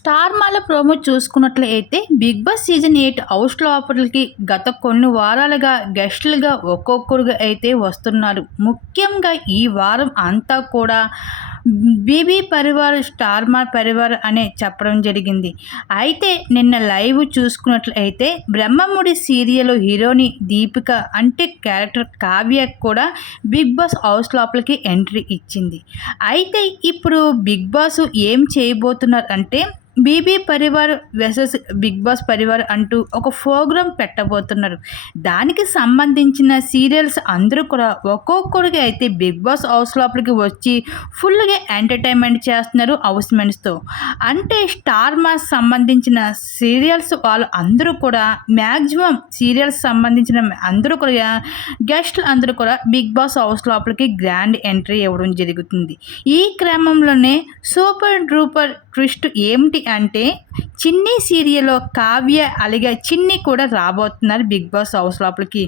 Star మాల promo చూసుకున్నట్లయితే Bigg Boss season eight house లోపలికి గత కొన్ని వారాలుగా గెస్టులుగా ఒక్కొక్కరుగా అయితే వస్తున్నారు. ముఖ్యంగా ఈ వారం అంతా కూడా బీబీ పరివార్ స్టార్ మా పరివార్ అనే చెప్పడం జరిగింది. అయితే నిన్న లైవ్ చూసుకున్నట్లయితే బ్రహ్మముడి సీరియల్ హీరోని దీపిక అంటే క్యారెక్టర్ కావ్య కూడా బిగ్ బాస్ హౌస్ లోపలికి ఎంట్రీ ఇచ్చింది. అయితే ఇప్పుడు బిగ్ బాస్ ఏం చేయబోతున్నారు అంటే BB Parivar versus Bigg Boss Parivar అంటూ ఒక ప్రోగ్రామ్ పెట్టబోతున్నారు. దానికి సంబంధించిన సీరియల్స్ అందరూ కూడా ఒక్కొక్కరికి అయితే బిగ్ బాస్ హౌస్ లోపలికి వచ్చి ఫుల్గా ఎంటర్టైన్మెంట్ చేస్తున్నారు హౌస్మెంట్స్తో అంటే స్టార్ మాస్ సంబంధించిన సీరియల్స్ వాళ్ళు అందరూ కూడా మ్యాక్సిమం సీరియల్స్ సంబంధించిన అందరూ కూడా గెస్ట్లు అందరూ కూడా బిగ్ బాస్ హౌస్ లోపలికి గ్రాండ్ ఎంట్రీ ఇవ్వడం జరుగుతుంది. ఈ క్రమంలోనే సూపర్ డ్రూపర్ ట్విస్ట్ ఏమిటి అంటే చిన్ని సీరియల్లో కావ్య అలాగే చిన్ని కూడా రాబోతున్నారు బిగ్ బాస్ హౌస్ లోపలికి.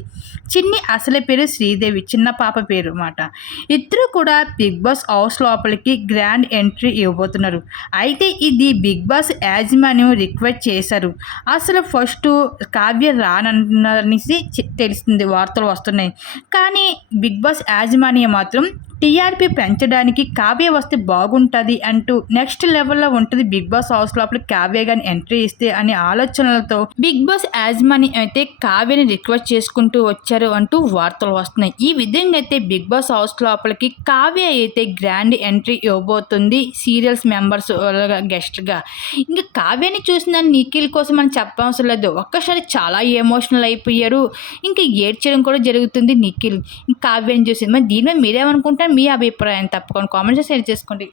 చిన్ని అసలు పేరు శ్రీదేవి చిన్న పాప పేరు అన్నమాట. ఇద్దరు కూడా బిగ్ బాస్ హౌస్ లోపలికి గ్రాండ్ ఎంట్రీ ఇవ్వబోతున్నారు. అయితే ఇది బిగ్ బాస్ యాజమాన్యం రిక్వెస్ట్ చేశారు. అసలు ఫస్ట్ కావ్య రాననేసి తెలుస్తుంది వార్తలు వస్తున్నాయి. కానీ బిగ్ బాస్ యాజమాన్యం మాత్రం టీఆర్పీ పెంచడానికి కావ్య వస్తే బాగుంటుంది అంటూ నెక్స్ట్ లెవెల్లో ఉంటుంది బిగ్ బాస్ హౌస్ లోపల కావ్య కానీ ఎంట్రీ ఇస్తే అనే ఆలోచనలతో బిగ్ బాస్ యాజమాని అయితే కావ్యని రిక్వెస్ట్ చేసుకుంటూ వచ్చారు అంటూ వార్తలు వస్తున్నాయి. ఈ విధంగా అయితే బిగ్ బాస్ హౌస్ లోపలికి కావ్య అయితే గ్రాండ్ ఎంట్రీ ఇవ్వబోతుంది సీరియల్స్ మెంబర్స్ గెస్ట్గా. ఇంకా కావ్యని చూసిన నిఖిల్ కోసం మనం చెప్పవసరం లేదు. ఒక్కసారి చాలా ఎమోషనల్ అయిపోయారు. ఇంకా ఏడ్చడం కూడా జరుగుతుంది నిఖిల్. కావ్యని చూసి మరి దీని మీద మీరేమనుకుంటారు? మీ అభిప్రాయం తప్పకుండా కామెంట్స్ షేర్ చేసుకోండి.